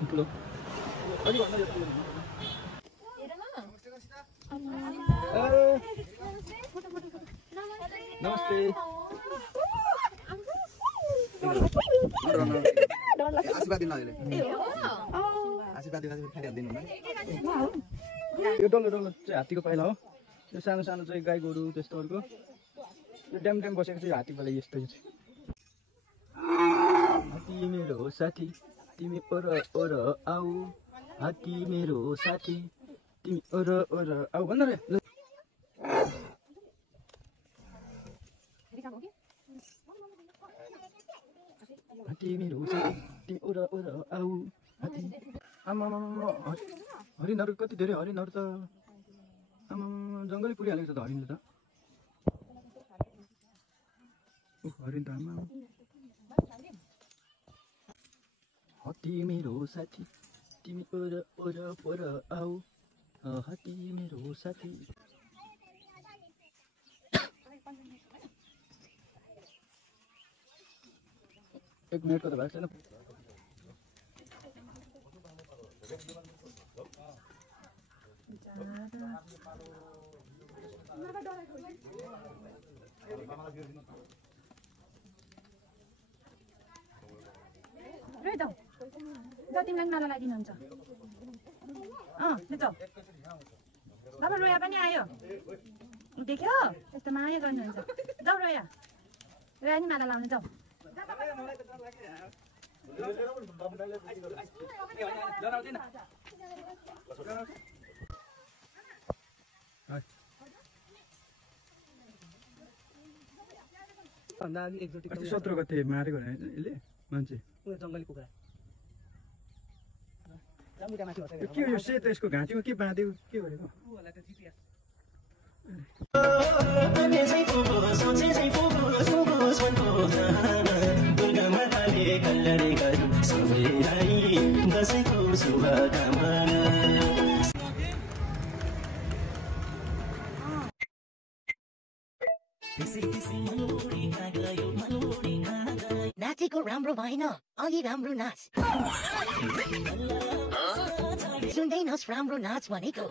ठुलो अलि भन्दा यो नमस्ते आशीर्वाद दिनु अहिले आशीर्वाद दिनु यो डल्लो डल्लो चाहिँ हात्तीको पाइला हो यो सानो सानो चाहिँ गाई गोरु त्यस्तोहरूको यो ड्याम ड्याम बसेको चाहिँ हात्ती पाइला यस्तो चाहिँ हात्ती मेरो साथी तिमी ओर ओर आऊ हात्ती मेरो साथी तिमी ओर ओर आऊ भन्न रे हात्ती मेरो साथी तिमी ओर ओर आऊ हात्ती आमा हरिणहरू कति धेरै हरिणहरू त आमा जङ्गलै पुरिहालेको छ त हरिणले त हरिण त आमा हात्ती मेरो साथी तिमी ओर ओर पर आऊ हात्ती मेरो साथी एक मिनटको त भएको छैन तिमीलाई माला लगाइदिनुहुन्छ बाबा रोया पनि आयो देख्यो यस्तो माया गर्नुहुन्छ जाऊ रोया रोया नि माला लाउनु जाऊ सत्र गते मारेको यसले मान्छे जङ्गली कुखुरा के हो यो सेतो यसको घाँटीमा के बाँध्यो के गरेको नाचेको राम्रो भएन अघि राम्रो नाच सुन्दैनस् राम्रो नाच भनेको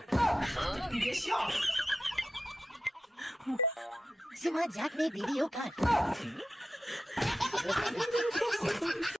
सुमा झाक्ने भिडियो काट